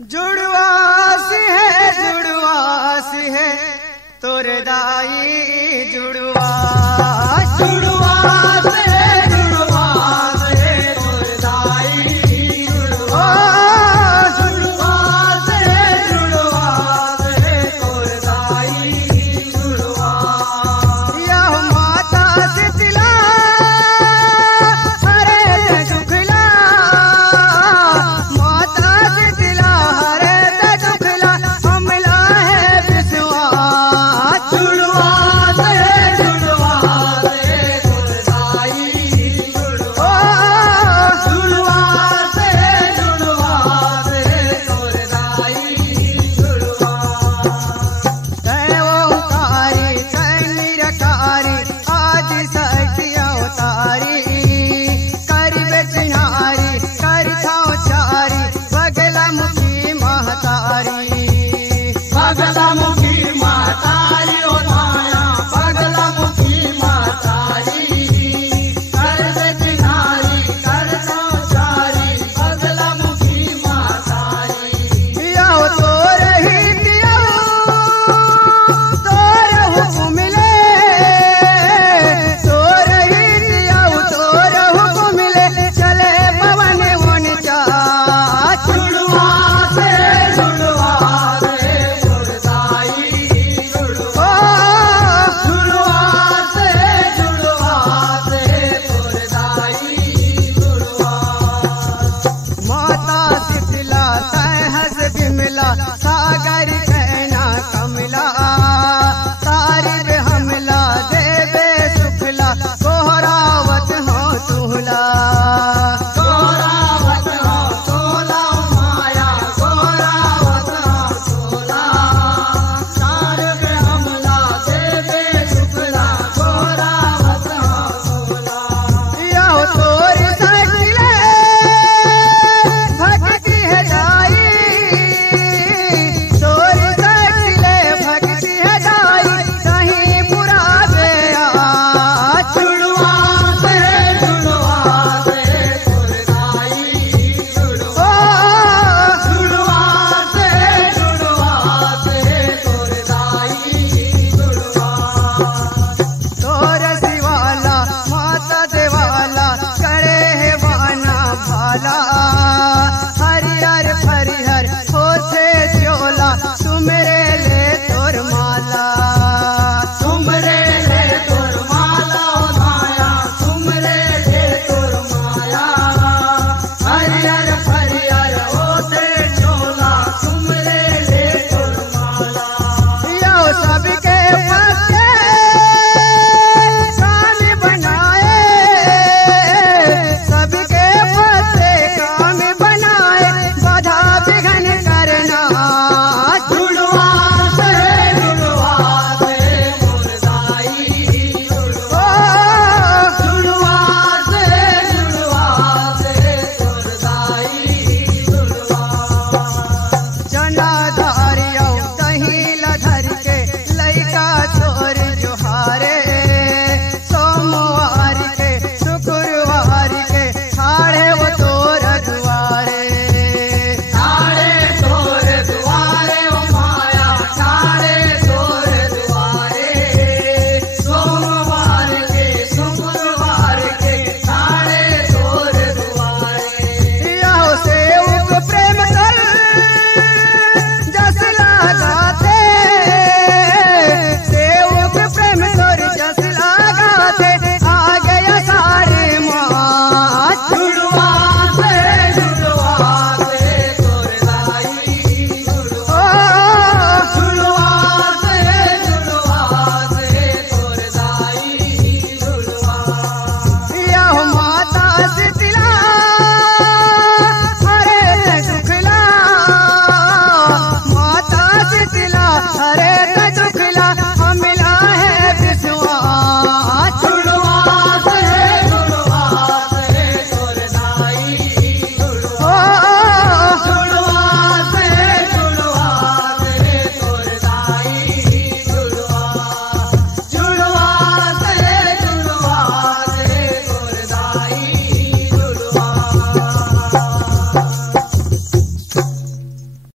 जुड़वास है तोर दाई जुड़वास जुड़वास है तोर दाई जुड़वास जुड़वास है तोर दाई जुड़वास यह माता शीतला हरे दुखला माता शीतला हरे दुखला हमला है विश्वास जुड़वास है तोर दाई जुड़वास जुड़वास है तोर दाई जुड़वास तय ओंकारी तय निरकारी आज सखी अवतारी करी बेचिहारी करी थाव चारी बगला मुखी